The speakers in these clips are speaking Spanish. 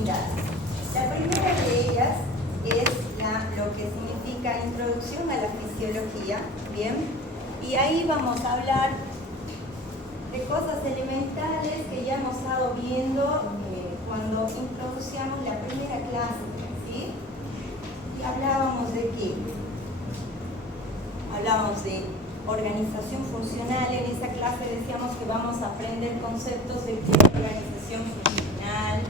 unidades. La primera de ellas es lo que significa Introducción a la Fisiología, ¿bien? Y ahí vamos a hablar de cosas elementales que ya hemos estado viendo cuando introducíamos la primera clase, ¿sí? Y hablábamos de qué? Hablábamos de organización funcional. En esa clase decíamos que vamos a aprender conceptos de organización funcional.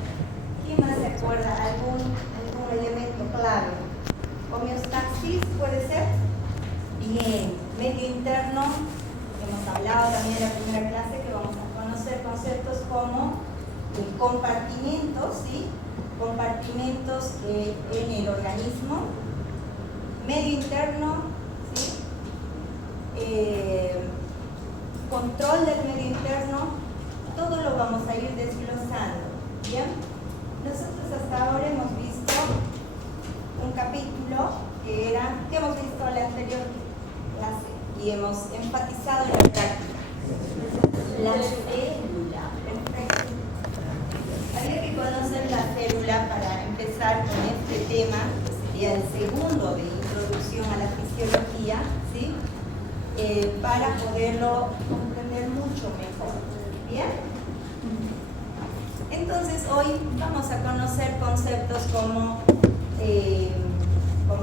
¿Quién más se acuerda? ¿Algún elemento clave? Homeostasis, ¿puede ser? Bien. Medio interno. Hemos hablado también en la primera clase que vamos a conocer conceptos como compartimentos, ¿sí? Compartimentos en el organismo. Medio interno, ¿sí? Control del medio interno. Todo lo vamos a ir desglosando, ¿bien? Nosotros hasta ahora hemos visto un capítulo que hemos visto en la anterior clase y hemos enfatizado en la práctica. La célula. Perfecto. Había que conocer la célula para empezar con este tema, que sería el segundo de Introducción a la Fisiología, ¿sí? Para poderlo comprender mucho mejor. ¿Bien? Entonces hoy vamos a conocer conceptos como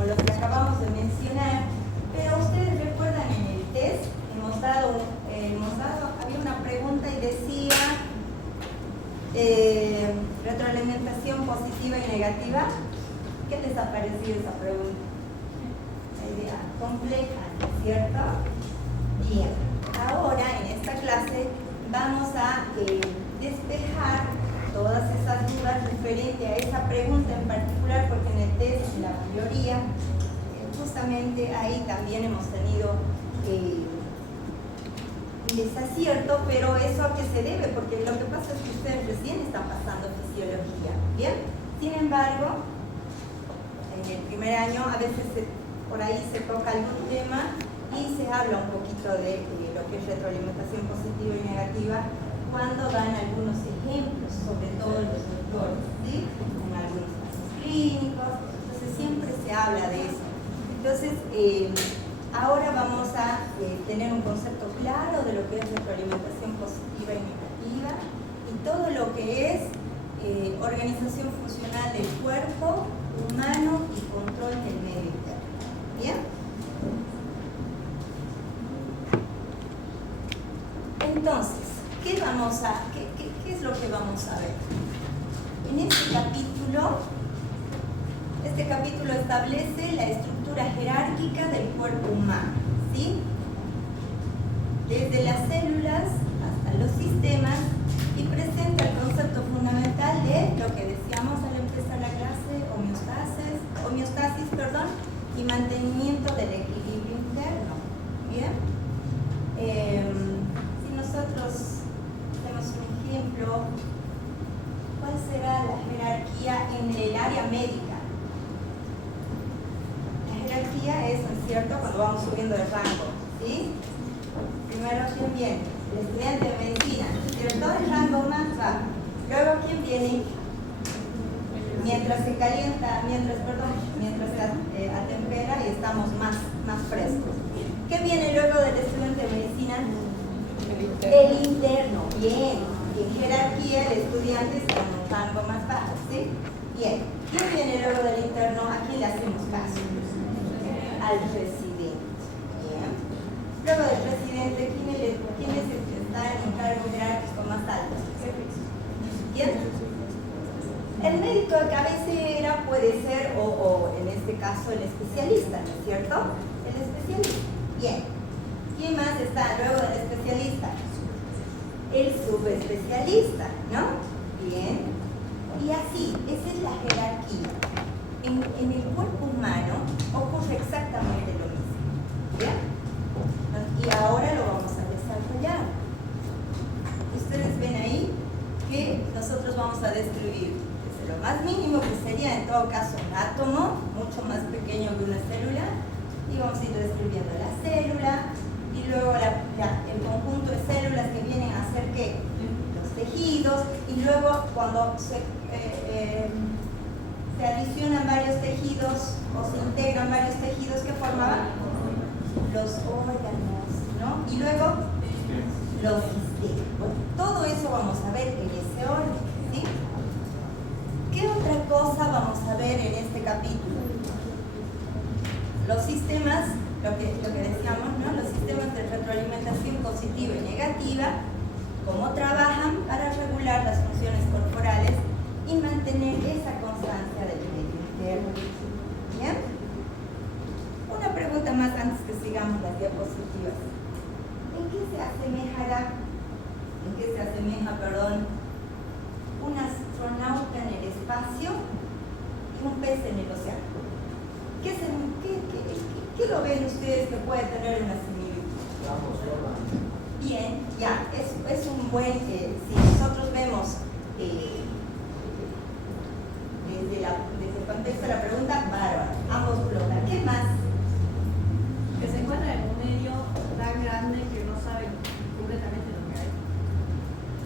los que acabamos de mencionar, pero ustedes recuerdan en el test, había una pregunta y decía retroalimentación positiva y negativa. ¿Qué les ha parecido esa pregunta? La idea compleja, ¿no es cierto? Bien, ahora en esta clase vamos a despejar todas esas dudas referentes a esa pregunta en particular, porque en el test, en la mayoría, justamente ahí también hemos tenido un desacierto, pero ¿eso a qué se debe? Porque lo que pasa es que ustedes recién están pasando fisiología, ¿bien? Sin embargo, en el primer año a veces por ahí se toca algún tema y se habla un poquito de lo que es retroalimentación positiva y negativa cuando dan algunos ejemplos, sobre todo los doctores, ¿sí? En algunos casos clínicos, entonces siempre se habla de eso. Entonces, ahora vamos a tener un concepto claro de lo que es retroalimentación positiva y negativa y todo lo que es organización funcional del cuerpo humano y control del medio interno. ¿Bien? Entonces, ¿qué es lo que vamos a ver? En este capítulo establece la estructura jerárquica del cuerpo humano, ¿sí? Desde las células hasta los sistemas, y presenta el concepto fundamental de lo que decíamos al empezar la clase, homeostasis, y mantenimiento del equilibrio interno. ¿Bien? Si nosotros hacemos un ejemplo, ¿cuál será la jerarquía en el área médica? La jerarquía es, ¿no es cierto?, cuando vamos subiendo de rango, ¿sí? Primero, ¿quién viene? El estudiante de medicina, ¿cierto? El rango más bajo. Luego, ¿quién viene? Mientras se calienta, mientras se atempera y estamos más frescos. ¿Qué viene luego del estudiante de medicina? El interno. Bien. En jerarquía, el estudiante está en un rango más bajo, ¿sí? Bien. ¿Quién viene luego del interno? ¿A quién le hacemos caso? Al residente. Bien. Luego del residente, ¿quién es el que está en un cargo jerárquico más alto? ¿Bien? El médico de cabecera puede ser, o en este caso, el especialista, ¿no es cierto? El especialista. Bien. ¿Quién más está luego del especialista? El subespecialista, ¿no? Bien. Y así, esa es la jerarquía. En el cuerpo humano ocurre exactamente lo mismo. ¿Bien? Y ahora lo vamos a desarrollar. Ustedes ven ahí que nosotros vamos a describir desde lo más mínimo, que sería en todo caso un átomo, mucho más pequeño que una célula, y vamos a ir describiendo la célula, y luego el conjunto de células que vienen a ser ¿qué? Los tejidos, y luego cuando se se adicionan varios tejidos o se integran varios tejidos que formaban los órganos, ¿no? Y luego los sistemas. Bueno, todo eso vamos a ver en ese orden, ¿sí? ¿Qué otra cosa vamos a ver en este capítulo? Los sistemas, lo que decíamos, ¿no? Los sistemas de retroalimentación positiva y negativa, cómo trabajan para regular las funciones corporales y mantener esa constancia del medio interno. ¿Bien? Una pregunta más antes que sigamos las diapositivas. ¿En qué se asemeja, un astronauta en el espacio y un pez en el océano? ¿Qué lo ven ustedes que puede tener una similitud? Bien, ya, es un buen, si nosotros vemos desde el contexto de la pregunta, bárbaro, ambos flotan. ¿Qué más? Que se encuentra en un medio tan grande que no saben completamente lo que hay.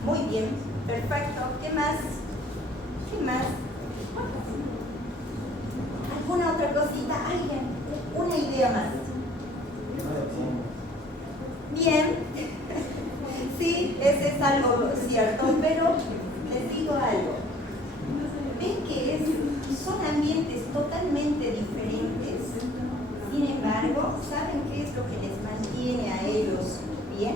Muy bien, perfecto. ¿Qué más? ¿Alguna otra cosita? ¿Alguien? Una idea más. Bien. Sí, ese es algo cierto, pero les digo algo. Ven que son ambientes totalmente diferentes. Sin embargo, ¿saben qué es lo que les mantiene a ellos bien?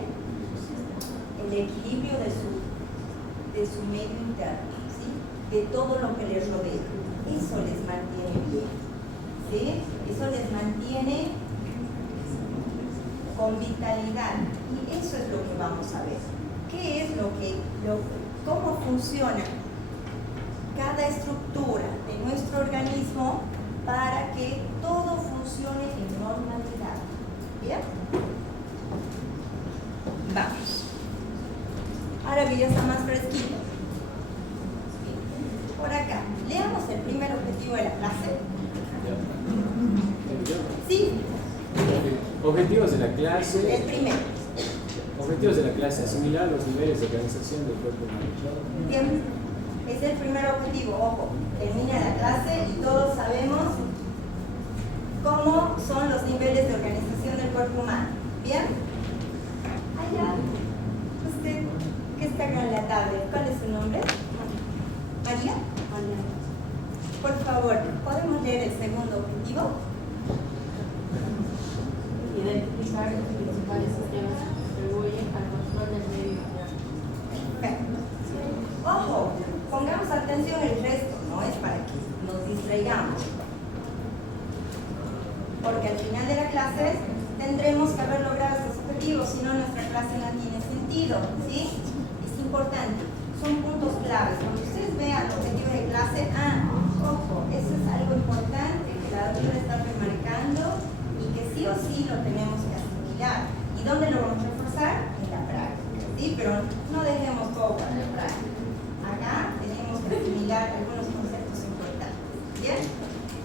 El equilibrio de su medio interno, ¿sí? De todo lo que les rodea. Eso les mantiene bien, ¿sí? Eso les mantiene con vitalidad. Y eso es lo que vamos a ver. ¿Qué es cómo funciona cada estructura de nuestro organismo para que todo funcione en normalidad? ¿Bien? Vamos. Ahora que ya está más fresquito. Por acá, leamos el primer objetivo de la clase. Sí. Objetivos de la clase. El primero. Objetivos de la clase: asimilar los niveles de organización del cuerpo humano. Bien, es el primer objetivo. Ojo, termina la clase y todos sabemos cómo son los niveles de organización del cuerpo humano. ¿Bien? Allá, usted que está acá en la tarde, ¿cuál es su nombre? ¿María? Por favor, ¿podemos leer el segundo objetivo? Identificar los principales sistemas que contribuyen al control del medio interno. Perfecto. Ojo, pongamos atención al resto, no es para que nos distraigamos. Porque al final de la clase tendremos que haber logrado estos objetivos, si no nuestra clase no tiene sentido, ¿sí? Es importante, son puntos claves. Cuando ustedes vean objetivos de clase, ojo, eso es algo importante que la doctora está remarcando y que sí o sí lo tenemos que asimilar. ¿Y dónde lo vamos a reforzar? En la práctica, ¿sí? Pero no dejemos todo para la práctica. Acá tenemos que asimilar algunos conceptos importantes. ¿Bien?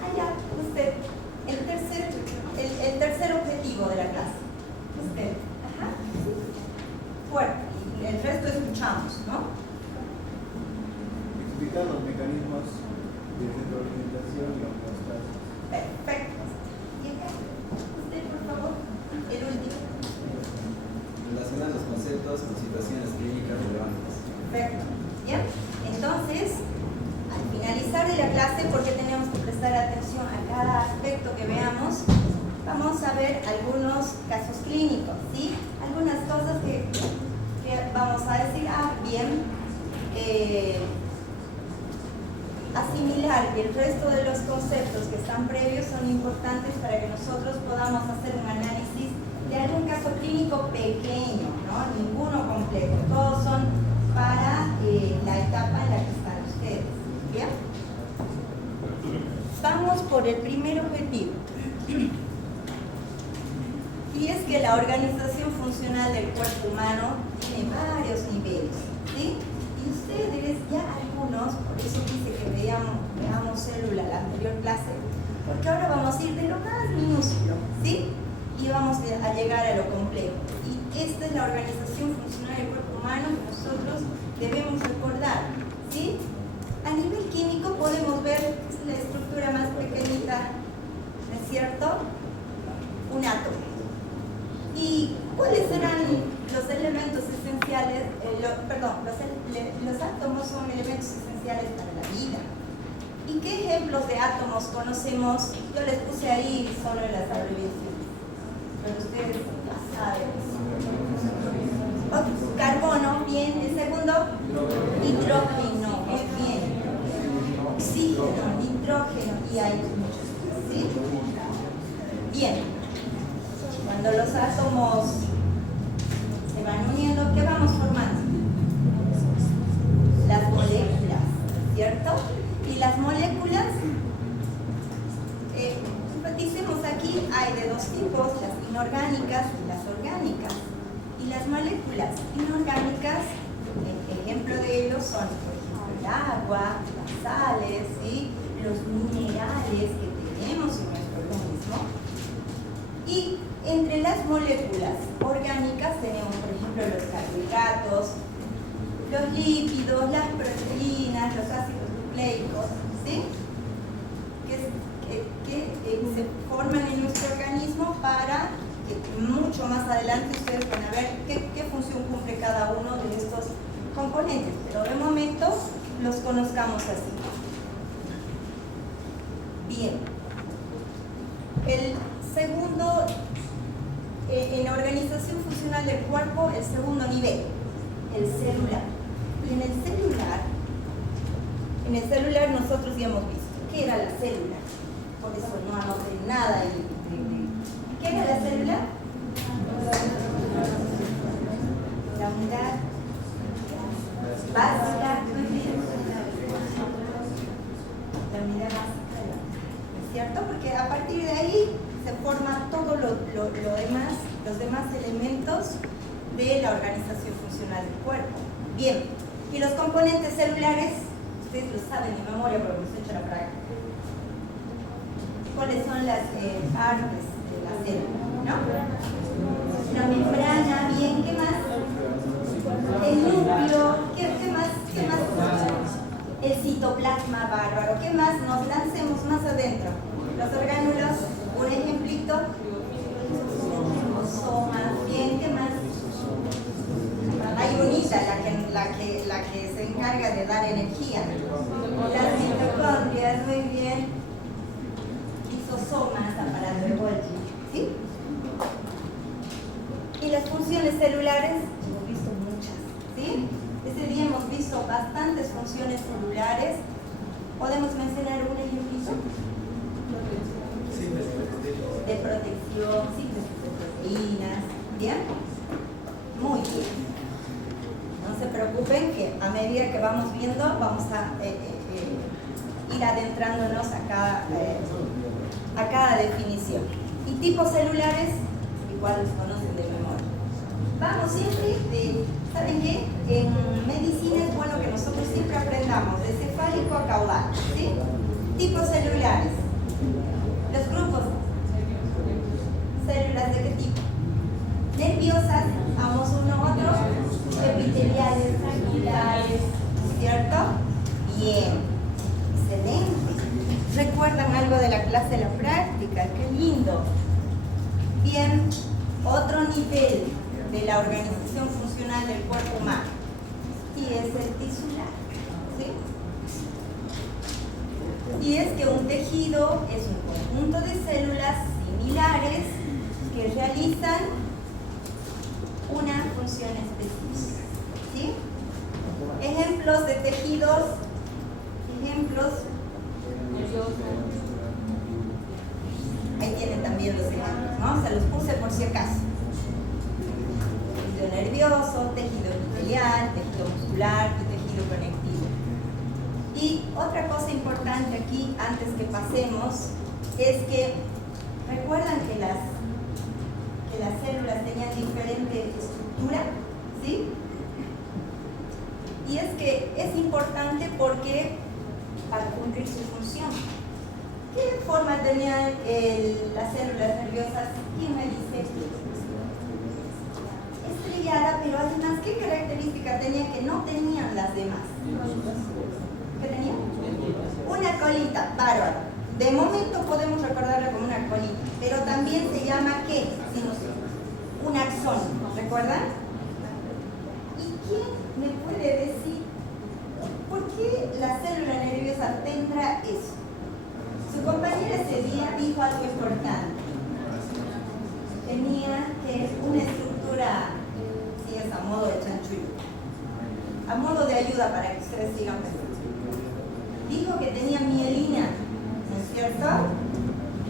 Allá, usted, el tercer objetivo de la clase. Usted, ajá, fuerte. Y el resto escuchamos, ¿no? Explicar los mecanismos de retroalimentación y homeostasis. Perfecto. Y acá, usted, por favor, el último. Relacionar los conceptos con situaciones clínicas relevantes. Perfecto. ¿Bien? Entonces, al finalizar de la clase, porque tenemos que prestar atención a cada aspecto que veamos, vamos a ver algunos casos clínicos, ¿sí? Algunas cosas que vamos a decir, bien, asimilar el resto de los conceptos que están previos son importantes para que nosotros podamos hacer un análisis de algún caso clínico pequeño, ¿no? Ninguno completo, todos son para la etapa en la que están ustedes. ¿Bien? Vamos por el primer objetivo. Y es que la organización funcional del cuerpo humano tiene varios niveles, ¿sí? Y ustedes, ya algunos, por eso quise que veamos célula la anterior clase, porque ahora vamos a ir de lo más minúsculo, ¿sí? Y vamos a llegar a lo complejo. Y esta es la organización funcional del cuerpo humano que nosotros debemos recordar, ¿sí? A nivel los átomos son elementos esenciales para la vida. ¿Y qué ejemplos de átomos conocemos? Yo les puse ahí solo las abreviaciones, pero ustedes ya saben. Otro, carbono, bien. El segundo, hidrógeno, muy bien. Oxígeno, nitrógeno, y hay muchos, ¿sí? Bien. Cuando los átomos se van uniendo, ¿qué vamos formando? Las moléculas, ¿cierto? Y las moléculas, enfaticemos aquí, hay de dos tipos, las inorgánicas y las orgánicas. Y las moléculas inorgánicas, ejemplo de ellos son, por ejemplo, el agua, las sales, ¿sí? Los minerales que tenemos en nuestro organismo. Y entre las moléculas orgánicas tenemos, por ejemplo, los carbohidratos, los lípidos, las proteínas, los ácidos nucleicos, ¿sí? que se forman en nuestro organismo para que mucho más adelante ustedes van a ver qué función cumple cada uno de estos componentes, pero de momento los conozcamos así. Bien. El segundo, en la organización funcional del cuerpo, el segundo nivel, el celular. Y en el celular nosotros ya hemos visto qué era la célula. Por eso no anoté nada. ¿Qué era la célula? La unidad básica, muy bien. La unidad básica, ¿es cierto? Porque a partir de ahí se forma todo lo demás, los demás elementos de la organización funcional del cuerpo. Bien, y los componentes celulares, ustedes lo saben de memoria porque hemos hecho la práctica. ¿Cuáles son las partes de la célula? ¿No? La membrana, bien, ¿qué más? El núcleo, ¿qué más? El citoplasma, bárbaro, ¿qué más? Nos lancemos más adentro. Los orgánulos, un ejemplito. Ribosomas, bien, ¿qué más? Hay unita, la que se encarga de dar energía. Las mitocondrias, muy bien. Lisosomas, aparato de Golgi, ¿sí? Y las funciones celulares, hemos visto muchas, ¿sí? Ese día hemos visto bastantes funciones celulares. ¿Podemos mencionar un ejemplito? De protección, síntesis de proteínas, ¿bien? Muy bien. No se preocupen que a medida que vamos viendo vamos a ir adentrándonos a cada definición. Y tipos celulares, igual los conocen de memoria. Vamos siempre ¿saben qué? En medicina es bueno que nosotros siempre aprendamos de cefálico a caudal, ¿sí? Tipos celulares. Los grupos. ¿Células de qué tipo? Nerviosas, vamos uno a otro. Epiteliales, angulares, ¿cierto? Bien, excelente. ¿Recuerdan algo de la clase de la práctica? ¡Qué lindo! Bien, otro nivel de la organización funcional del cuerpo humano y es el tisular, ¿sí? Y es que un tejido es un conjunto de células similares que realizan una función específica, ¿sí? Ejemplos de tejidos, ahí tienen también los ejemplos, ¿no? Se los puse por si acaso. Tejido nervioso, tejido epitelial, tejido muscular y tejido conectivo. Y otra cosa importante aquí, antes que pasemos, es que recuerdan que las células tenían diferente estructura, ¿sí? Y es que es importante porque para cumplir su función. ¿Qué forma tenían las células nerviosas? ¿Quién me dice? Estrellada, pero además, ¿qué característica tenía que no tenían las demás? ¿Qué tenía? Una colita, bárbaro. De momento podemos recordarla como una colita, pero también se llama ¿qué? Un axón, ¿recuerdan? ¿Y quién qué la célula nerviosa tendrá eso? Su compañera ese día dijo algo importante. Tenía que una estructura, sí, es a modo de chanchullo, a modo de ayuda para que ustedes sigan pensando. Dijo que tenía mielina, ¿no es cierto?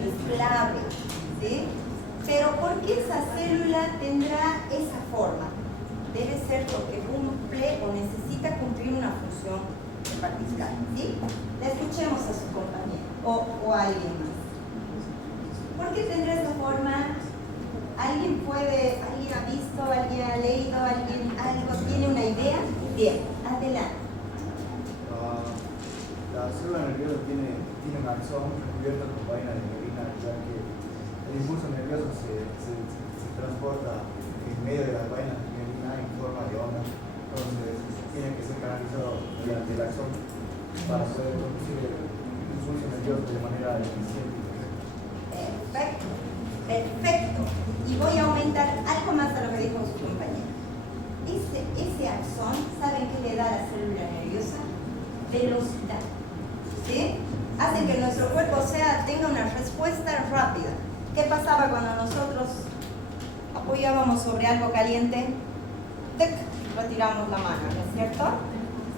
Es clave, ¿sí? Pero ¿por qué esa célula tendrá esa forma? Debe ser porque cumple o necesita cumplir una función en particular, ¿sí? La escuchemos a su compañero o a alguien más. ¿Por qué tendrá esta forma? ¿Alguien ha visto, alguien ha leído, alguien algo tiene una idea? Bien, adelante. La célula nerviosa tiene un axón recubierto con vaina de mielina, ya que el impulso nervioso se transporta en medio de las vainas de mielina en forma de onda. Entonces tiene que ser canalizado mediante el axón para poder producir el impulso nervioso de manera eficiente. Perfecto, perfecto. Y voy a aumentar algo más a lo que dijo su compañero. Ese axón, ¿saben qué le da a la célula nerviosa? Velocidad. ¿Sí? Hace que nuestro cuerpo tenga una respuesta rápida. ¿Qué pasaba cuando nosotros apoyábamos sobre algo caliente? ¡Tic! Retiramos la mano, ¿no es cierto?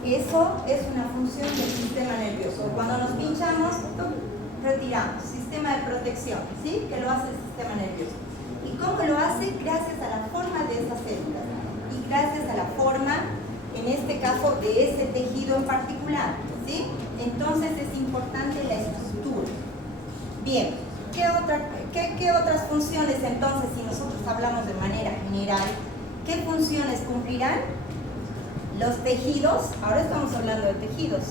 Eso es una función del sistema nervioso. Cuando nos pinchamos, ¡tuc! Retiramos. Sistema de protección, ¿sí? Que lo hace el sistema nervioso. ¿Y cómo lo hace? Gracias a la forma de esas células y gracias a la forma, en este caso, de ese tejido en particular, ¿sí? Entonces es importante la estructura. Bien, ¿qué otras funciones entonces, si nosotros hablamos de manera general, qué funciones cumplirán los tejidos? Ahora estamos hablando de tejidos.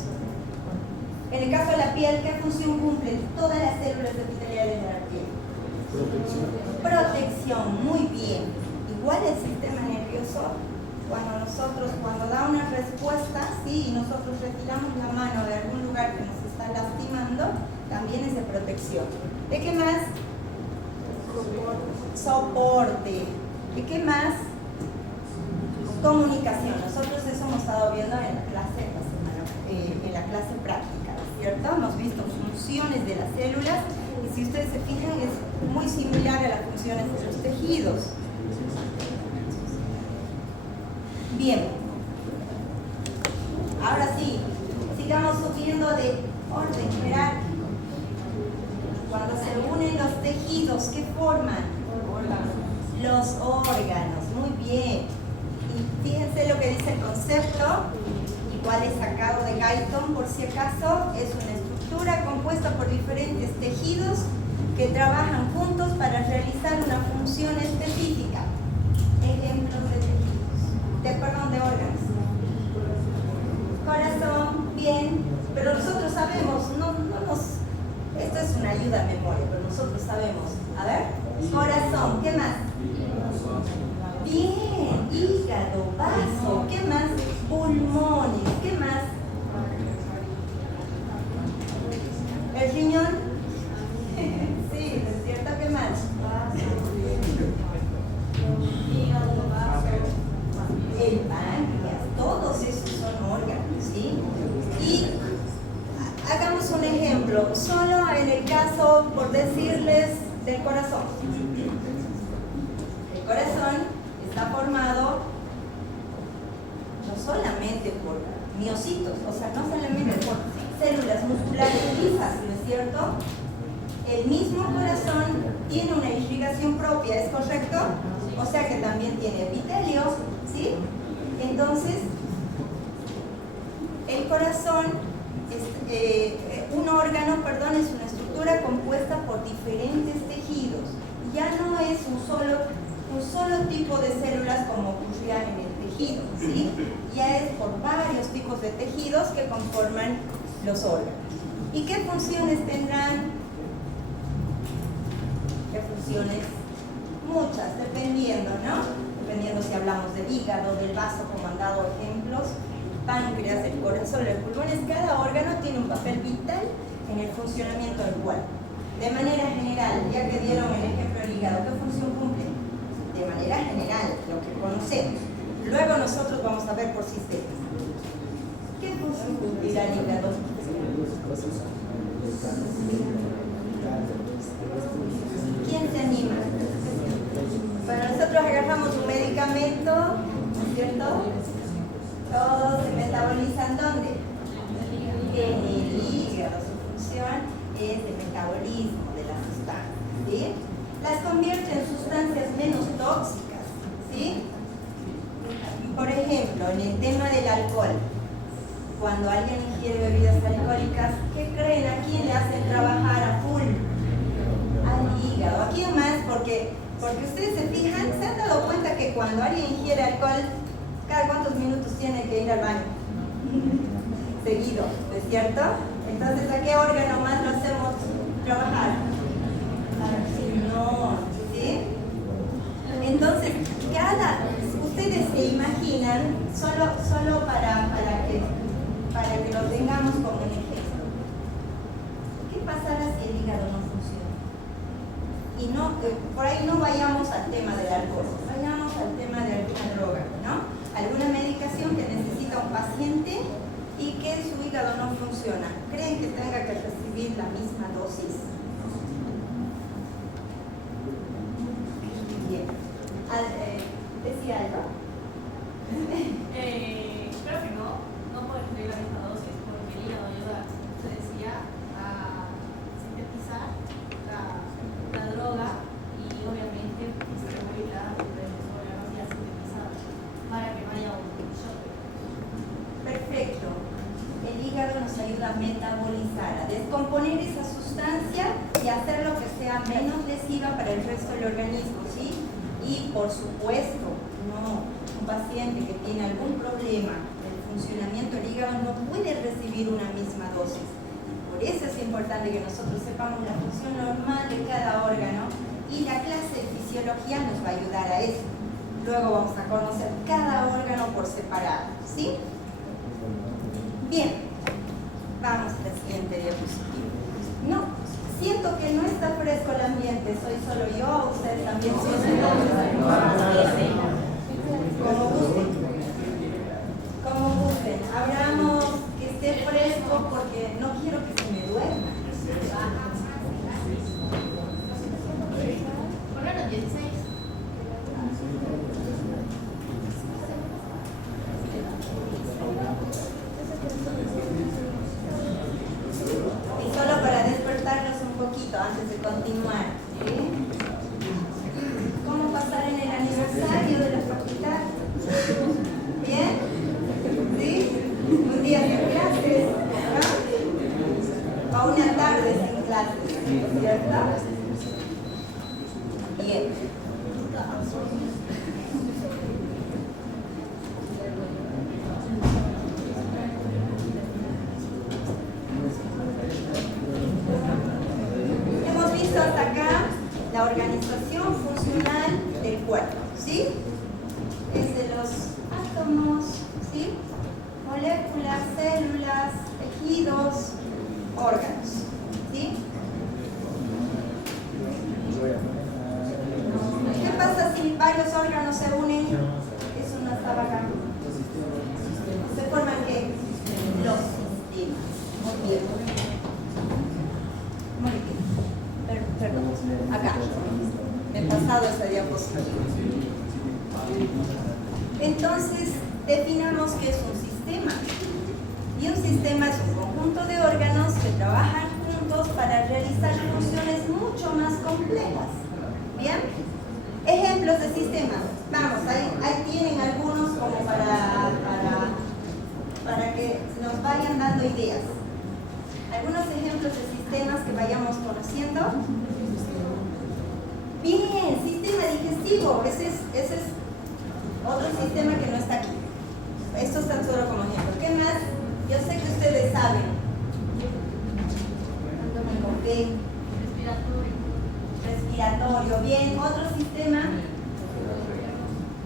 En el caso de la piel, ¿qué función cumplen todas las células epiteliales de la piel? Protección, muy bien. Igual el sistema nervioso, cuando da una respuesta, sí, y nosotros retiramos la mano de algún lugar que nos está lastimando, también es de protección. ¿De qué más? Soporte. ¿De qué más? Comunicación. Nosotros eso hemos estado viendo en la clase en la clase práctica, ¿cierto? Hemos visto funciones de las células y si ustedes se fijan es muy similar a las funciones de los tejidos. Bien, ahora sí, sigamos subiendo de orden jerárquico. Cuando se unen los tejidos, ¿qué forman? Los órganos, muy bien. Y fíjense lo que dice el concepto, igual es sacado de Guyton por si acaso, es una estructura compuesta por diferentes tejidos que trabajan juntos para realizar una función específica. Ejemplos de tejidos. De órganos. Corazón, bien, pero nosotros sabemos, esto es una ayuda a memoria, pero nosotros sabemos. A ver, corazón, ¿qué más? Bien, hígado, vaso, ¿qué más? Pulmones, ¿qué más? ¿El riñón? Sí, ¿es cierto? ¿Qué más? El páncreas, todos esos son órganos, ¿sí? Y hagamos un ejemplo, solo en el caso, por decirles, del corazón. El corazón está formado no solamente por miocitos, o sea, no solamente por células musculares lisas, ¿no es cierto? El mismo corazón tiene una irrigación propia, ¿es correcto? O sea que también tiene epitelio, ¿sí? Entonces, el corazón, un órgano, es una estructura compuesta por diferentes tejidos. Ya no es un solo tipo de células como ocurría en el tejido, ¿sí? Ya es por varios tipos de tejidos que conforman los órganos. ¿Y qué funciones tendrán? ¿Qué funciones? Muchas, dependiendo, ¿no? Dependiendo si hablamos del hígado, del vaso, como han dado ejemplos, páncreas, el corazón, los pulmones, cada órgano tiene un papel vital en el funcionamiento del cuerpo. De manera general, ya que dieron el ejemplo del hígado, ¿qué función cumple? De manera general, lo que conocemos. Luego nosotros vamos a ver por sistemas. ¿Qué función cumplirá el hígado? ¿Quién se anima? Bueno, nosotros agarramos un medicamento, ¿no es cierto? Todos se metabolizan ¿dónde? En el hígado. Su función es el metabolismo de las sustancias, ¿sí? Las convierte en sustancias menos tóxicas, ¿sí? Por ejemplo, en el tema del alcohol, cuando alguien ingiere bebidas alcohólicas, ¿qué creen? ¿A quién le hacen trabajar a full? Al hígado. Aquí nomás, porque ustedes se fijan, se han dado cuenta que cuando alguien ingiere alcohol, ¿cada cuántos minutos tiene que ir al baño? Seguido, ¿no es cierto? Entonces, ¿a qué órgano más lo hacemos trabajar? No, ¿sí? Entonces, ustedes se imaginan, solo para que lo tengamos como un ejemplo. ¿Qué pasará si el hígado no funciona? Y no, por ahí no vayamos al tema del alcohol, vayamos al tema de alguna droga, ¿no? Alguna medicación que necesita un paciente y que su hígado no funciona. ¿Creen que tenga que recibir la misma dosis? Bien. ¿Decía algo? Creo que no puede recibir la misma dosis porque el hígado ayuda, se decía, a sintetizar la droga y obviamente distribuirla entre los órganos ya sintetizados para que no haya un shock. Perfecto. El hígado nos ayuda a metabolizar, a descomponer esa sustancia y hacer lo que sea menos lesiva para el resto del organismo, ¿sí? Y por supuesto, un paciente que tiene algún problema del funcionamiento del hígado no puede recibir una misma dosis. Por eso es importante que nosotros sepamos la función normal de cada órgano y la clase de fisiología nos va a ayudar a eso. Luego vamos a conocer cada órgano por separado, ¿sí? Bien, vamos a la siguiente diapositiva. No, siento que no está fresco el ambiente, soy solo yo, ustedes también sienten. Como gusten. Abramos que esté fresco porque no quiero que se me duerma. Ponlo en 16. Y solo para despertarlos un poquito antes de continuar, ¿sí? ¿Cómo pasar en el aniversario de la facultad? ¿Bien? ¿Sí? Un día sin clases, ¿no? O una tarde sin clases, ¿cierto? Bien. Hemos visto hasta acá la organización funcional del cuerpo, ¿sí? Es de los átomos, ¿sí? Moléculas, células, tejidos, órganos, ¿sí? ¿Qué pasa si varios órganos se unen? Eso no estaba acá. ¿Se forman qué? Los sistemas. Muy bien. Muy bien. Perdón. Acá. Me he pasado esa diapositiva. Entonces, definamos qué es un sistema. Y un sistema es un conjunto de órganos que trabajan juntos para realizar funciones mucho más complejas. ¿Bien? Ejemplos de sistemas. Vamos, ahí tienen algunos como para que nos vayan dando ideas. Algunos ejemplos de sistemas que vayamos conociendo. Bien, sistema digestivo. Ese es otro sistema que no está aquí. Esto está solo como ejemplo. ¿Qué más? Yo sé que ustedes saben. ¿Con qué? Respiratorio. Bien, otro sistema.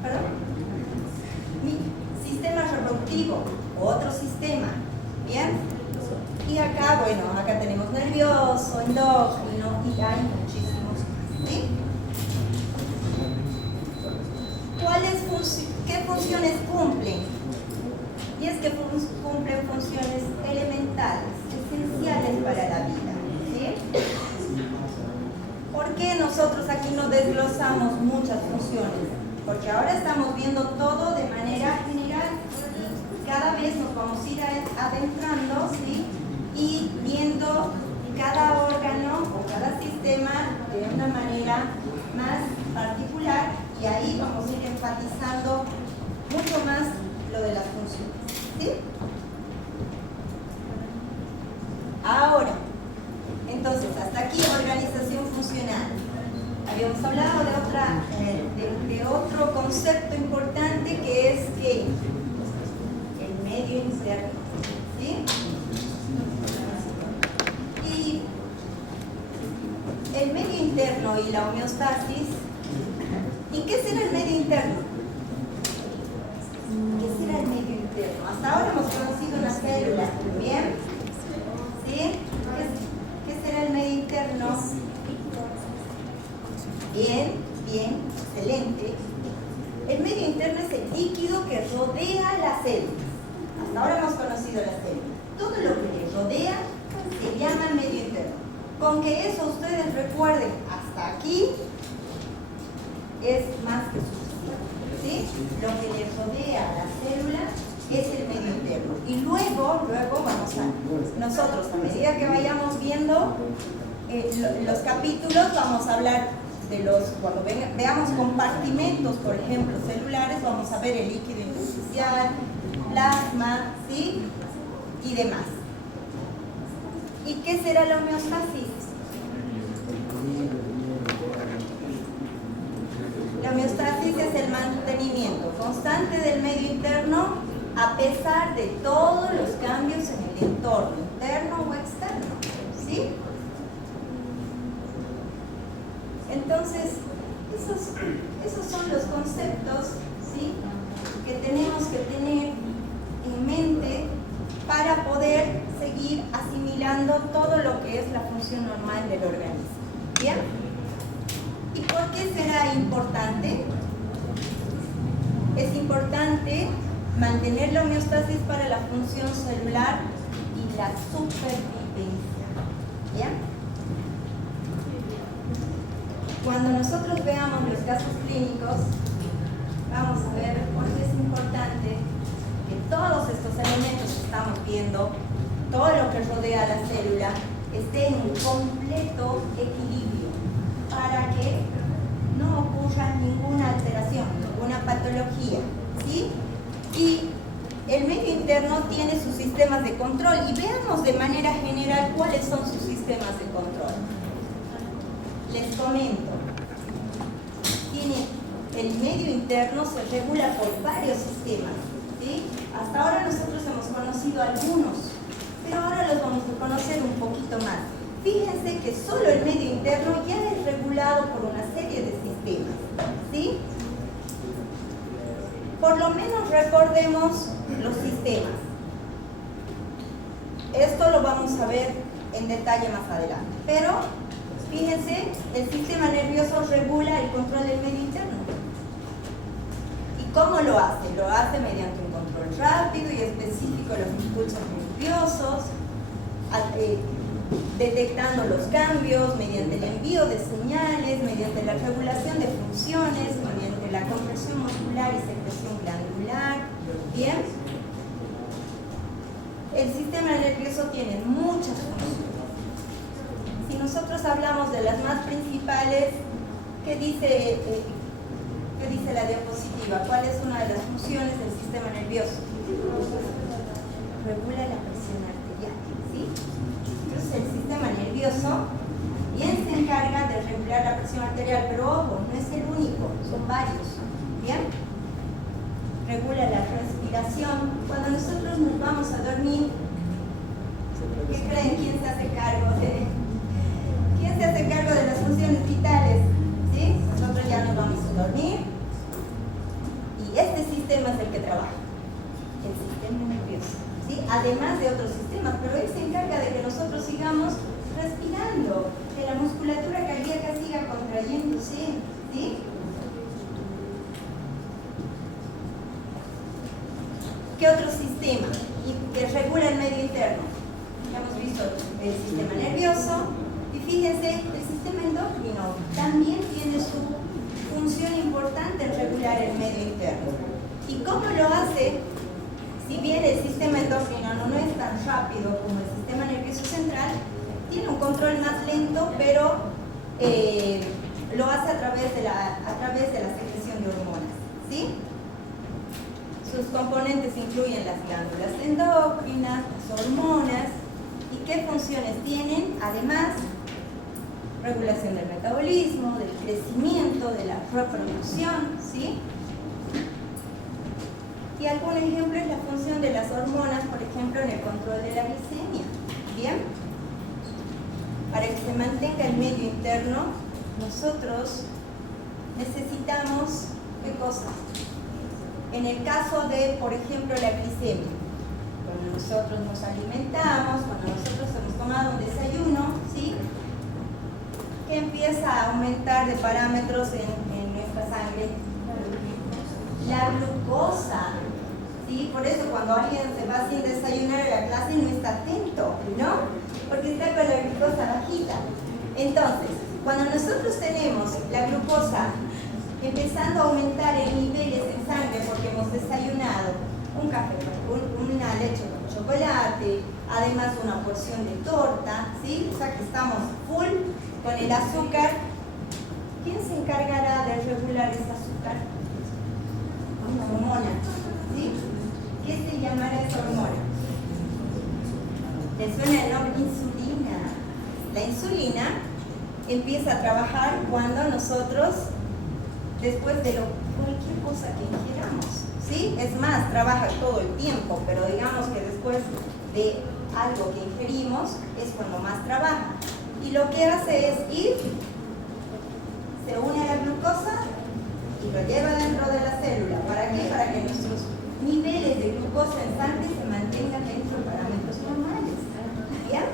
¿Perdón? Sistema reproductivo. Otro sistema. Bien. Y acá, bueno, acá tenemos nervioso, endocrino y hay muchísimos. ¿Sí? ¿Qué funciones cumplen? Y es que que cumplen funciones elementales, esenciales para la vida. ¿Sí? ¿Por qué nosotros aquí no desglosamos muchas funciones? Porque ahora estamos viendo todo de manera general y cada vez nos vamos a ir adentrando, ¿sí? Y viendo cada órgano o cada sistema de una manera más particular, y ahí vamos a ir enfatizando mucho más lo de las funciones. ¿Sí? Ahora, entonces, hasta aquí organización funcional. Habíamos hablado de otro concepto importante, que es que el medio interno. ¿Sí? Y el medio interno y la homeostasis. ¿Y qué será el medio interno? ¿Qué será el medio interno? Hasta ahora hemos conocido una célula, ¿bien? ¿Sí? ¿Qué será el medio interno? Bien, bien, excelente. El medio interno es el líquido que rodea las células. Hasta ahora hemos conocido las células. Todo lo que les rodea se llama medio interno. Con que eso ustedes recuerden hasta aquí, es más que suficiente. ¿Sí? Lo que les rodea a la célula es el medio interno. Y luego vamos a, nosotros a medida que vayamos viendo los capítulos, vamos a hablar de cuando veamos compartimentos, por ejemplo, celulares, vamos a ver el líquido intersticial, plasma, ¿sí? Y demás. ¿Y qué será la homeostasis? La homeostasis es el mantenimiento constante del medio interno a pesar de todos los cambios en el entorno, interno o externo. ¿Sí? Entonces, esos son los conceptos, ¿sí?, que tenemos que tener en mente para poder seguir asimilando todo lo que es la función normal del organismo. ¿Bien? ¿Y por qué será importante? Es importante mantener la homeostasis para la función celular y la supervivencia. ¿Bien? Cuando nosotros veamos los casos clínicos, vamos a ver por qué es importante que todos estos elementos que estamos viendo, todo lo que rodea a la célula, esté en completo equilibrio para que no ocurra ninguna alteración, ninguna patología, ¿sí? Y el medio interno tiene sus sistemas de control, y veamos de manera general cuáles son sus sistemas de control. Les comento, el medio interno se regula por varios sistemas, ¿sí? Hasta ahora nosotros hemos conocido algunos, pero ahora los vamos a conocer un poquito más. Fíjense que solo el medio interno ya es regulado por una serie de sistemas, ¿sí? Por lo menos recordemos los sistemas. Esto lo vamos a ver en detalle más adelante, pero fíjense, el sistema nervioso regula el control del medio interno. ¿Y cómo lo hace? Lo hace mediante un control rápido y específico de los impulsos nerviosos, detectando los cambios mediante el envío de señales, mediante la regulación de funciones, mediante la compresión muscular y secreción glandular. ¿Bien? El sistema nervioso tiene muchas funciones. Si nosotros hablamos de las más principales, ¿qué dice la diapositiva? ¿Cuál es una de las funciones del sistema nervioso? Regula la presión arterial, ¿sí? Entonces el sistema nervioso bien se encarga de regular la presión arterial, pero ojo, no es el único, son varios, ¿bien? Regula la respiración. Cuando nosotros nos vamos a dormir, ¿qué creen? ¿Quién se hace cargo de las funciones vitales? ¿Sí? Nosotros ya nos vamos a dormir y este sistema es el que trabaja, el sistema nervioso, ¿sí? Además de otros sistemas, pero él se encarga de que nosotros sigamos respirando, que la musculatura cardíaca siga contrayéndose, ¿sí? ¿Qué otro sistema que regula el medio interno? Ya hemos visto el sistema nervioso y fíjense, el sistema endocrino también tiene su función importante en regular el medio interno. ¿Y cómo lo hace? Si bien el sistema endocrino no es tan rápido como el sistema nervioso central, tiene un control más lento, pero lo hace a través de la secreción de hormonas, ¿sí? Sus componentes incluyen las glándulas endócrinas, las hormonas, y qué funciones tienen, además, regulación del metabolismo, del crecimiento, de la reproducción, ¿sí? Y algún ejemplo es la función de las hormonas, por ejemplo, en el control de la glicemia, ¿bien? Para que se mantenga el medio interno, nosotros necesitamos, ¿qué cosas? En el caso de, por ejemplo, la glicemia, cuando nosotros nos alimentamos, cuando nosotros hemos tomado un desayuno, ¿sí? ¿Qué empieza a aumentar de parámetros en nuestra sangre? La glucosa, ¿sí? Por eso cuando alguien se va sin desayunar a la clase no está atento, ¿no? Porque está con la glucosa bajita. Entonces, cuando nosotros tenemos la glucosa empezando a aumentar en niveles en sangre porque hemos desayunado un café, una leche con chocolate, además una porción de torta, ¿sí? O sea que estamos full con el azúcar. ¿Quién se encargará de regular ese azúcar? Una hormona, ¿sí? ¿Qué se llamará esa hormona? ¿Le suena el nombre? Insulina. La insulina empieza a trabajar cuando nosotros, después de cualquier cosa que ingiramos, ¿sí? Es más, trabaja todo el tiempo, pero digamos que después de algo que ingerimos es cuando más trabaja. Y lo que hace es ir, se une a la glucosa y lo lleva dentro de la célula. ¿Para qué? Para que nuestros niveles de glucosa en sangre se mantengan dentro de parámetros normales. ¿Bien?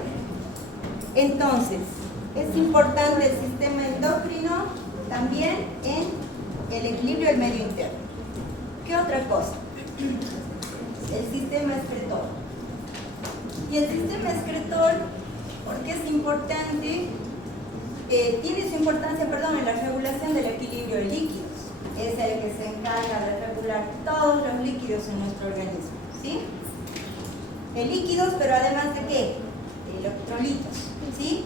Entonces, es importante el sistema endocrino también en el equilibrio del medio interno. ¿Qué otra cosa? El sistema excretor. Y el sistema excretor, ¿por qué es importante? Tiene su importancia, en la regulación del equilibrio de líquidos. Es el que se encarga de regular todos los líquidos en nuestro organismo, ¿sí? De líquidos, pero además de ¿qué? De electrolitos, ¿sí?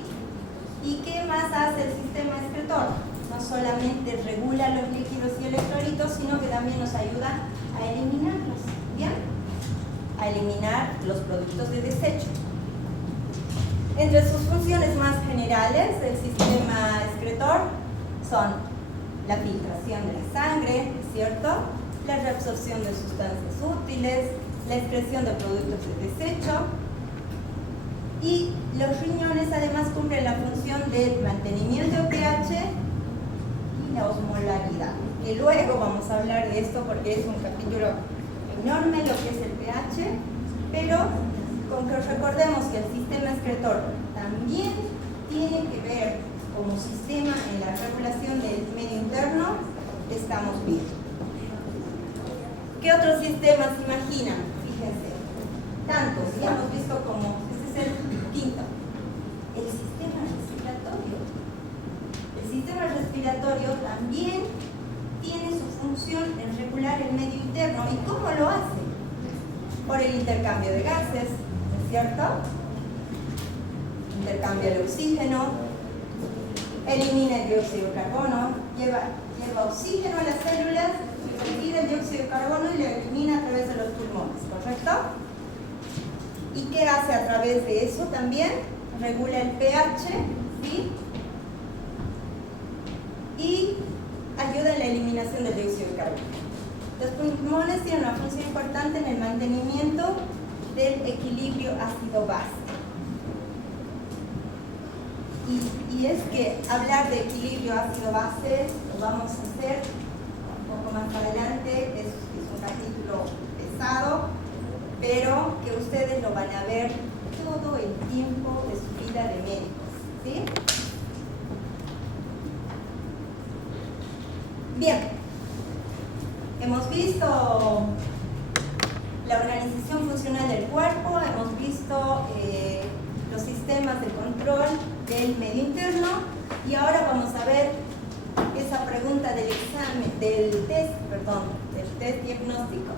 ¿Y qué más hace el sistema excretor? No solamente regula los líquidos y electrolitos, sino que también nos ayuda a eliminarlos, ¿bien? A eliminar los productos de desecho. Entre sus funciones más generales del sistema excretor son la filtración de la sangre, ¿cierto? La reabsorción de sustancias útiles, la excreción de productos de desecho, y los riñones además cumplen la función de mantenimiento de pH y la osmolaridad, que luego vamos a hablar de esto porque es un capítulo enorme lo que es el pH, pero con que recordemos que el sistema excretor también tiene que ver como sistema en la regulación del medio interno, estamos bien. ¿Qué otros sistemas se imaginan? Fíjense, tantos, ya hemos visto como, este es el quinto, el sistema respiratorio. El sistema respiratorio también tiene su función en regular el medio interno. ¿Y cómo lo hace? Por el intercambio de gases, ¿no es cierto? Intercambia el oxígeno, elimina el dióxido de carbono, lleva oxígeno a las células, retira el dióxido de carbono y lo elimina a través de los pulmones, ¿correcto? ¿Y qué hace a través de eso también? Regula el pH, ¿sí? Y ayuda en la eliminación del dióxido de carbono. Los pulmones tienen una función importante en el mantenimiento del equilibrio ácido-base. Y es que hablar de equilibrio ácido-base lo vamos a hacer un poco más adelante, es un capítulo pesado, pero que ustedes lo van a ver todo el tiempo de su vida de médicos, ¿sí? Bien, hemos visto la del medio interno. Y ahora vamos a ver esa pregunta del test diagnóstico.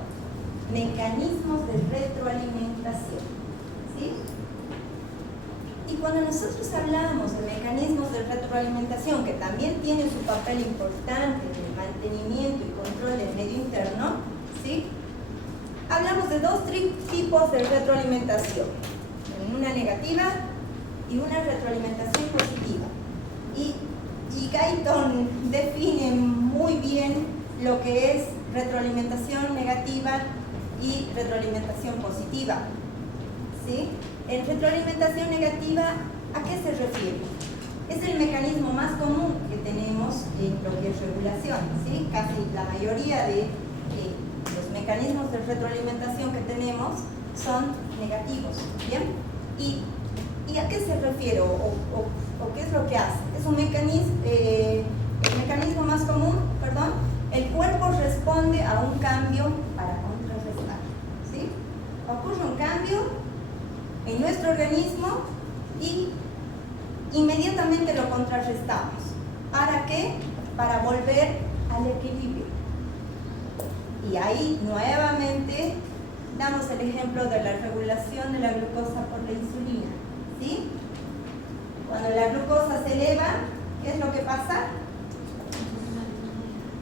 Mecanismos de retroalimentación. ¿Sí? Y cuando nosotros hablamos de mecanismos de retroalimentación, que también tienen su papel importante en el mantenimiento y control del medio interno, ¿sí? Hablamos de dos tipos de retroalimentación, una negativa y una retroalimentación positiva. Y Guyton define muy bien lo que es retroalimentación negativa y retroalimentación positiva. ¿Sí? En retroalimentación negativa, ¿a qué se refiere? Es el mecanismo más común que tenemos en lo que es regulación, ¿sí? Casi la mayoría de los mecanismos de retroalimentación que tenemos son negativos, ¿bien? ¿Y a qué se refiere o qué es lo que hace? Es un mecanismo, el mecanismo más común, el cuerpo responde a un cambio para contrarrestar, ¿sí? Ocurre un cambio en nuestro organismo y inmediatamente lo contrarrestamos. ¿Para qué? Para volver al equilibrio. Y ahí nuevamente damos el ejemplo de la regulación de la glucosa por la insulina. ¿Sí? Cuando la glucosa se eleva, ¿qué es lo que pasa?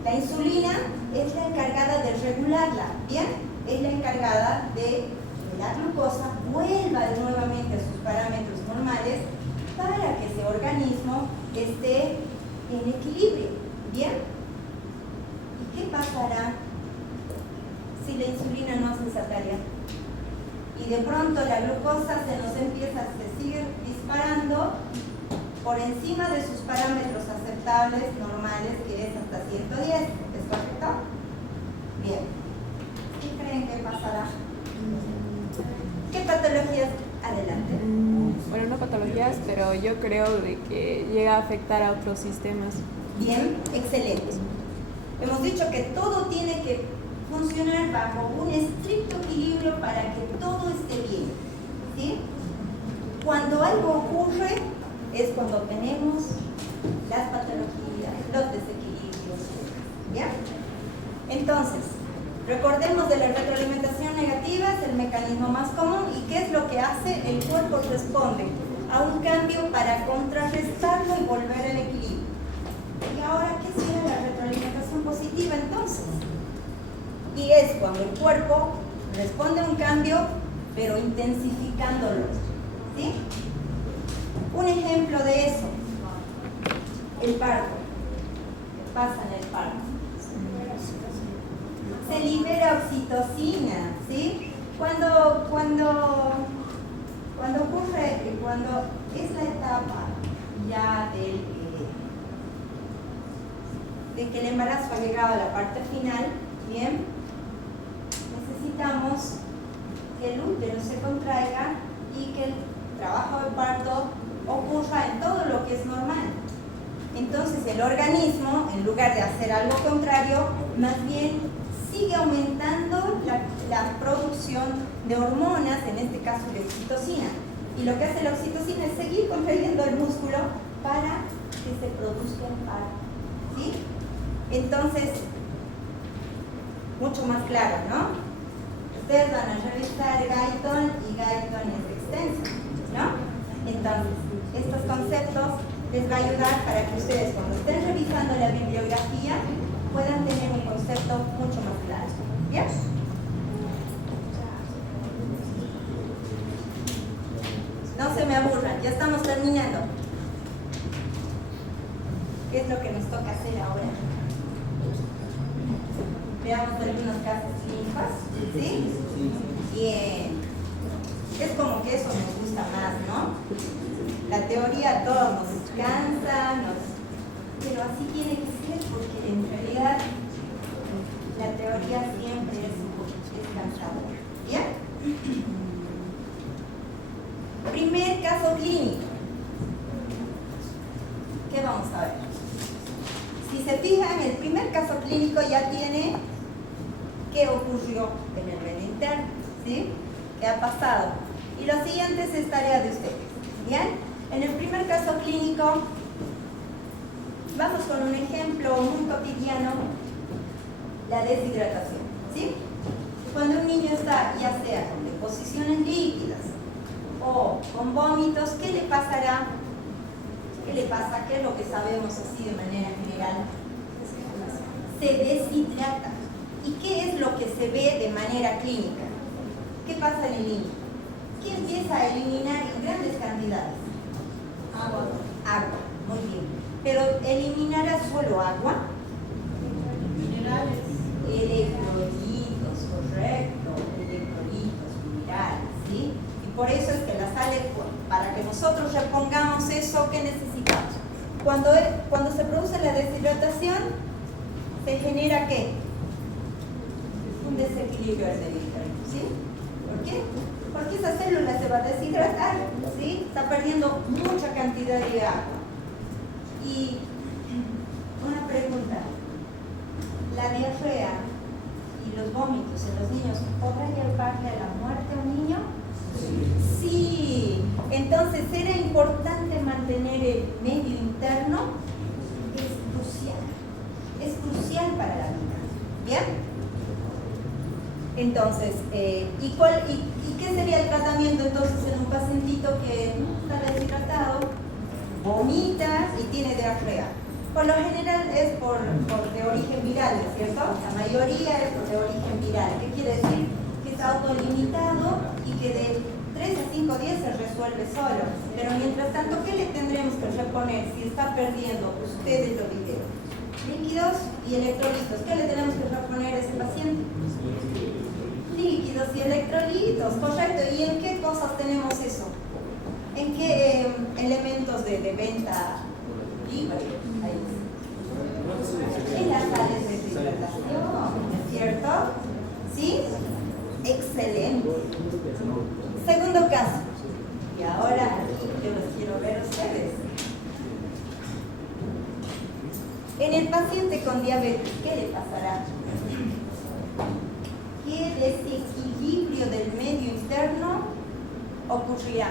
La insulina es la encargada de regularla, ¿bien? Es la encargada de que la glucosa vuelva nuevamente a sus parámetros normales para que ese organismo esté en equilibrio, ¿bien? ¿Y qué pasará si la insulina no hace esa tarea? Y de pronto la glucosa se sigue disparando por encima de sus parámetros aceptables normales, que es hasta 110, ¿es correcto? Bien. ¿Qué creen que pasará? ¿Qué patologías? Adelante. Bueno, no patologías, pero yo creo de que llega a afectar a otros sistemas. Bien, excelente. Hemos dicho que todo tiene que funcionar bajo un estricto equilibrio para que todo esté bien, ¿sí? Cuando algo ocurre es cuando tenemos las patologías, los desequilibrios, ¿ya? Entonces, recordemos de la retroalimentación negativa, es el mecanismo más común. ¿Y qué es lo que hace? El cuerpo responde a un cambio para contrarrestarlo y volver al equilibrio. ¿Y ahora qué sería la retroalimentación positiva entonces? Y es cuando el cuerpo responde a un cambio, pero intensificándolo, ¿sí? Un ejemplo de eso, el parto. ¿Qué pasa en el parto? Se libera oxitocina, ¿sí? Cuando ocurre, cuando es la etapa ya de que el embarazo ha llegado a la parte final, ¿bien? Necesitamos que el útero se contraiga y que el trabajo de parto ocurra en todo lo que es normal. Entonces el organismo, en lugar de hacer algo contrario, más bien sigue aumentando la producción de hormonas, en este caso de oxitocina. Y lo que hace la oxitocina es seguir contrayendo el músculo para que se produzca el parto, ¿sí? Entonces, mucho más claro, ¿no? Ustedes van a revisar Guyton y Guyton es extenso, ¿no? Entonces, estos conceptos les va a ayudar para que ustedes, cuando estén revisando la bibliografía, puedan tener un concepto mucho más claro. ¿Bien? No se me aburran, ya estamos terminando. ¿Qué es lo que nos toca hacer ahora? Veamos algunos casos clínicos, ¿sí? Bien. Es como que eso nos gusta más, ¿no? La teoría a todos nos cansa, pero así tiene que ser, porque en realidad la teoría siempre es cansadora. ¿Bien? Primer caso clínico. ¿Qué vamos a ver? Si se fijan, el primer caso clínico ya tiene qué ocurrió en el medio interno, ¿sí? ¿Qué ha pasado? Y lo siguiente es tarea de ustedes, ¿bien? En el primer caso clínico, vamos con un ejemplo muy cotidiano, la deshidratación, ¿sí? Cuando un niño está ya sea con deposiciones líquidas o con vómitos, ¿qué le pasará? ¿Qué le pasa? ¿Qué es lo que sabemos así de manera general? Se deshidrata. ¿Y qué es lo que se ve de manera clínica? ¿Qué pasa en el niño? ¿Qué empieza a eliminar en grandes cantidades? Agua. Agua, muy bien. Pero ¿eliminará solo agua? Minerales. Electrolitos, correcto, electrolitos, minerales, ¿sí? Y por eso es que la sal, para que nosotros repongamos eso, ¿qué necesitamos? Cuando se produce la deshidratación, ¿se genera qué? Un desequilibrio arterial, ¿sí? ¿Por qué? Porque esa célula se va a deshidratar, ¿sí? Está perdiendo mucha cantidad de agua. Y una pregunta, ¿la diarrea y los vómitos en los niños podrá llevarle a la muerte a un niño? Sí. Entonces era importante mantener el medio interno, es crucial para la vida. ¿Bien? Entonces, ¿y qué sería el tratamiento entonces en un pacientito que está deshidratado, vomita y tiene diarrea? Por lo general es por de origen viral, ¿no es cierto? La mayoría es de origen viral. ¿Qué quiere decir? Que es autolimitado y que de 3 a 5 días se resuelve solo. Pero mientras tanto, ¿qué le tendremos que reponer si está perdiendo? Ustedes lo videos. Líquidos y electrolitos. ¿Qué le tenemos que reponer a ese paciente? Líquidos y electrolitos, correcto. ¿Y en qué cosas tenemos eso? ¿En qué elementos de venta libre? Ahí. En las sales de deshidratación, ¿es cierto? ¿Sí? Excelente. Segundo caso. Y ahora yo los quiero ver a ustedes. En el paciente con diabetes, ¿qué le pasará? ¿Qué desequilibrio del medio interno ocurrirá?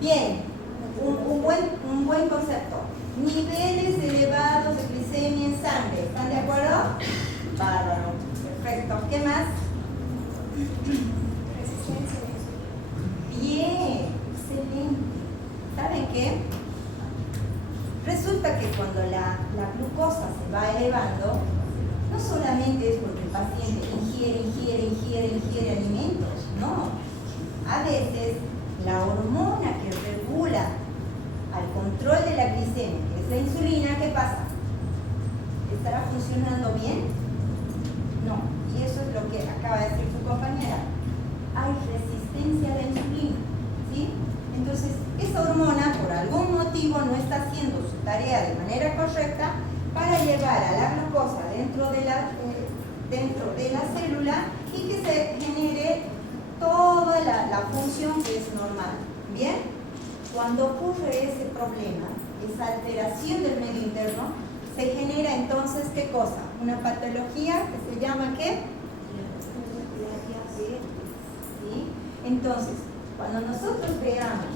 Bien, un buen concepto. Niveles elevados de glicemia en sangre. ¿Están de acuerdo? Bárbaro. Perfecto. ¿Qué más? Bien, excelente. ¿Saben qué? Resulta que cuando la glucosa se va elevando, no solamente es porque el paciente ingiere alimentos, no. A veces la hormona que regula al control de la glicemia, que es la insulina, ¿qué pasa? ¿Estará funcionando bien? No. Y eso es lo que acaba de decir su compañera. Hay resistencia a la insulina, ¿sí? Entonces, esa hormona por algún motivo no está haciendo su tarea de manera correcta para llevar a la glucosa dentro de la célula y que se genere toda la función que es normal. ¿Bien? Cuando ocurre ese problema, esa alteración del medio interno, se genera entonces, ¿qué cosa? Una patología que se llama ¿qué? La diabetes. ¿Sí? Entonces, cuando nosotros veamos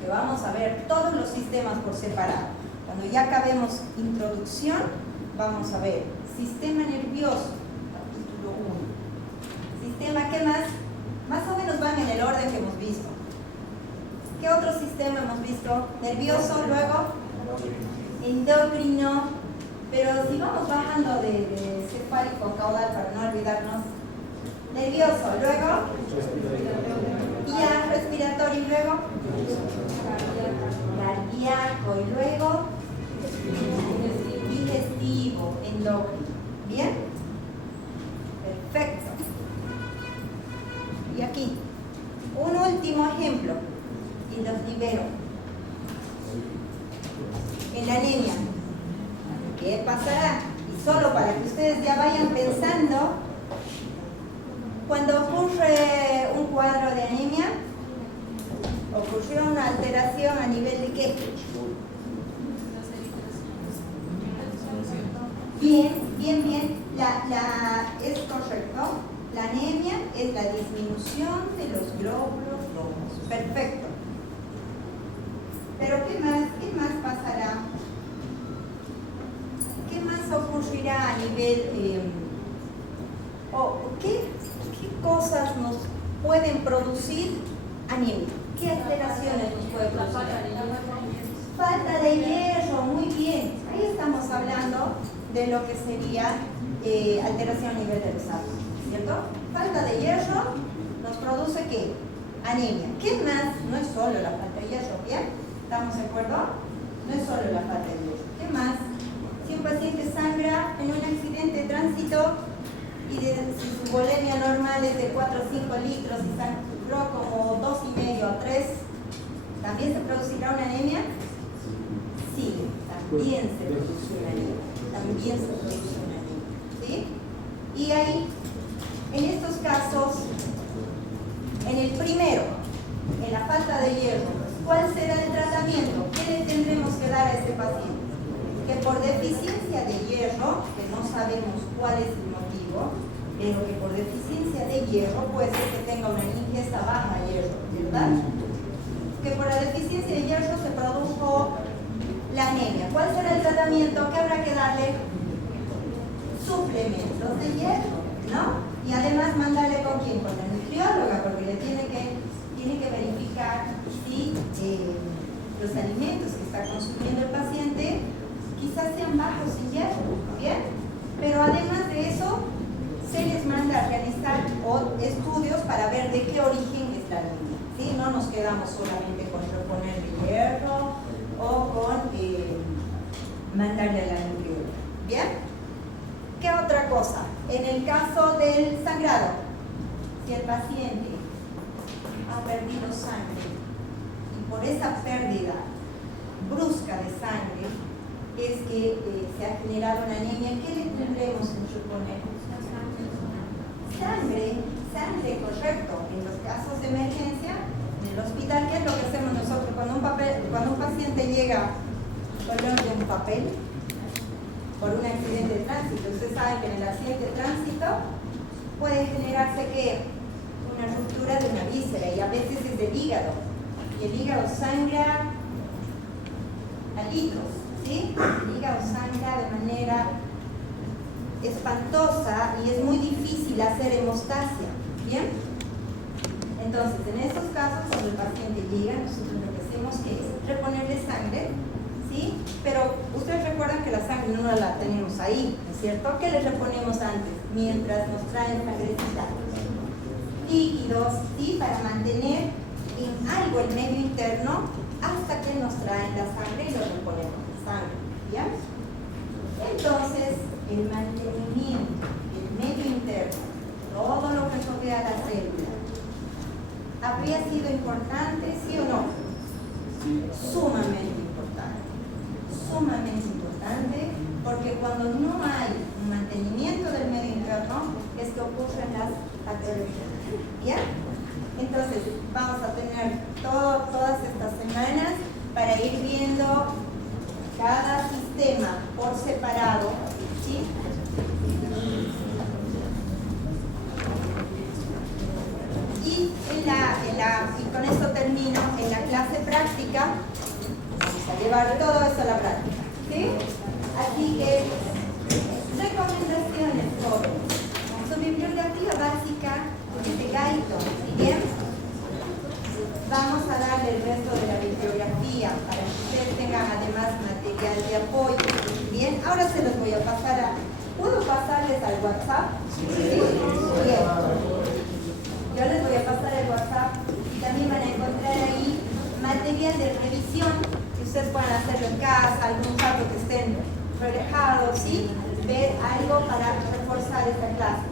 que vamos a ver todos los sistemas por separado, cuando ya acabemos introducción, vamos a ver sistema nervioso, capítulo 1. Sistema, ¿qué más? Más o menos van en el orden que hemos visto. ¿Qué otro sistema hemos visto? Nervioso, luego endocrino, pero si vamos bajando de cefálico caudal para no olvidarnos, nervioso, luego ya respiratorio y luego cardíaco y luego digestivo, endocrino. ¿Bien? Perfecto. Y aquí, un último ejemplo y los libero. En la anemia, ¿qué pasará? Y solo para que ustedes ya vayan pensando, cuando ocurre un cuadro de anemia, ocurrió una alteración a nivel de ¿qué? Bien, es correcto. La anemia es la disminución de los glóbulos rojos. Perfecto. Pero ¿qué más pasará? ¿Qué más ocurrirá a nivel... ¿qué cosas nos pueden producir anemia? ¿Qué alteraciones nos puede producir? Falta de hierro, muy bien. Ahí estamos hablando de lo que sería alteración a nivel de los átomos, ¿cierto? Falta de hierro nos produce ¿qué? Anemia. ¿Qué más? No es solo la falta de hierro, ¿bien? ¿Estamos de acuerdo? No es solo la falta de hierro. ¿Qué más? Si un paciente sangra en un accidente de tránsito y si su bulimia normal es de 4 o 5 litros y sangró como 2,5 o 3, ¿también se producirá una anemia? Sí, también se produce una anemia. También se produce una anemia. ¿Sí? Y ahí, en estos casos, en el primero, en la falta de hierro, ¿cuál será el tratamiento? ¿Qué le tendremos que dar a este paciente? Que por deficiencia de hierro, que no sabemos cuál es el motivo, pero que por deficiencia de hierro puede ser que tenga una ingesta baja de hierro, ¿verdad? Que por la deficiencia de hierro se produjo la anemia. ¿Cuál será el tratamiento? ¿Qué habrá que darle? Suplementos de hierro, ¿no? Y además mandarle con quién, con la nutrióloga, porque le tiene que verificar si los alimentos que está consumiendo el paciente quizás sean bajos en hierro, ¿bien? Pero además de eso, se les manda a realizar estudios para ver de qué origen es la anemia, ¿sí? No nos quedamos solamente con reponerle hierro o con mandarle a la nutrióloga, ¿bien? ¿Qué otra cosa? En el caso del sangrado, si el paciente ha perdido sangre y por esa pérdida brusca de sangre es que se ha generado una anemia, ¿qué le tendremos en suponer? Sangre, correcto. En los casos de emergencia, en el hospital, ¿qué es lo que hacemos nosotros? Cuando un paciente llega con un papel por un accidente de tránsito, usted sabe que en el accidente de tránsito puede generarse ¿qué? Una ruptura de una víscera y a veces es del hígado. Y el hígado sangra a litros, ¿sí? El hígado sangra de manera espantosa y es muy difícil hacer hemostasia, ¿bien? Entonces, en estos casos, cuando el paciente llega, nosotros lo que hacemos es reponerle sangre, ¿sí? Pero ustedes recuerdan que la sangre no la tenemos ahí, ¿no es cierto? ¿Qué le reponemos antes? Mientras nos traen sangrecita. Líquidos, ¿sí? Para mantener en algo el medio interno hasta que nos traen la sangre y lo reponemos de sangre, ¿bien? Entonces, el mantenimiento del medio interno, todo lo que rodea la célula, ¿habría sido importante, sí o no? Sumamente importante, porque cuando no hay un mantenimiento del medio interno, es que ocurren las patologías. ¿Bien? Entonces, vamos a tener todas estas semanas para ir viendo cada sistema por separado, ¿sí? Y con esto termino. En la clase práctica vamos a llevar todo eso a la práctica, ¿sí? Así que recomendaciones, jóvenes. Su bibliografía básica de Guyton, ¿bien? Vamos a darle el resto de la bibliografía para que ustedes tengan además material de apoyo. Bien, ahora se los voy a pasar ¿puedo pasarles al WhatsApp? ¿Sí? Bien. Yo les voy a pasar el WhatsApp y también van a encontrar ahí material de revisión que ustedes puedan hacerlo en casa, algún caso que estén relajados, ¿sí? Ver algo para reforzar esta clase.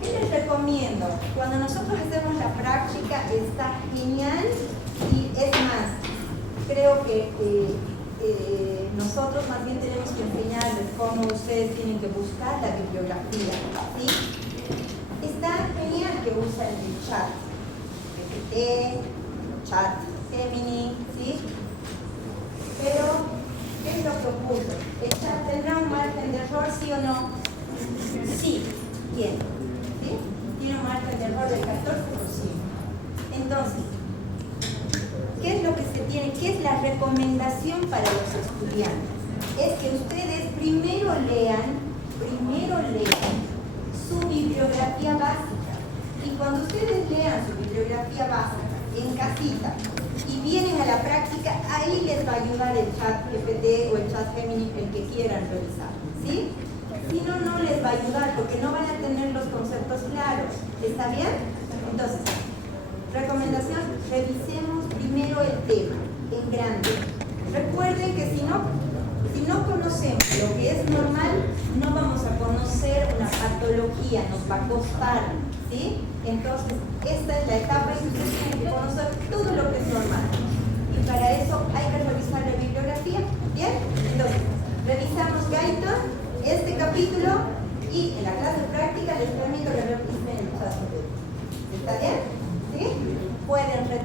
¿Qué les recomiendo? Cuando nosotros hacemos la práctica está genial y es más, creo que nosotros más bien tenemos que enseñarles cómo ustedes tienen que buscar la bibliografía, ¿sí? Está genial que usen el chat, GPT, chat Gemini, ¿sí? Pero, ¿qué es lo que ocurre? ¿El chat tendrá un margen de error, sí o no? Sí. Bien. ¿sí? Tiene un margen de error del 14%. Entonces, ¿qué es lo que se tiene? ¿Qué es la recomendación para los estudiantes? Es que ustedes primero lean su bibliografía básica. Y cuando ustedes lean su bibliografía básica en casita y vienen a la práctica, ahí les va a ayudar el chat GPT o el chat Gemini, el que quieran revisar, ¿sí? Si no, no les va a ayudar porque no van a tener los conceptos claros. ¿Está bien? Entonces, recomendación, revisemos primero el tema en grande. Recuerden que si no conocemos lo que es normal, no vamos a conocer una patología, nos va a costar, ¿sí? Entonces, esta es la etapa en que ustedes tienen que conocer todo lo que es normal. Y para eso hay que revisar la bibliografía. ¿Bien? Entonces, revisamos Guyton, este capítulo, y en la clase práctica les permito que revisen el chat. ¿Está bien? ¿Sí? Pueden retirar.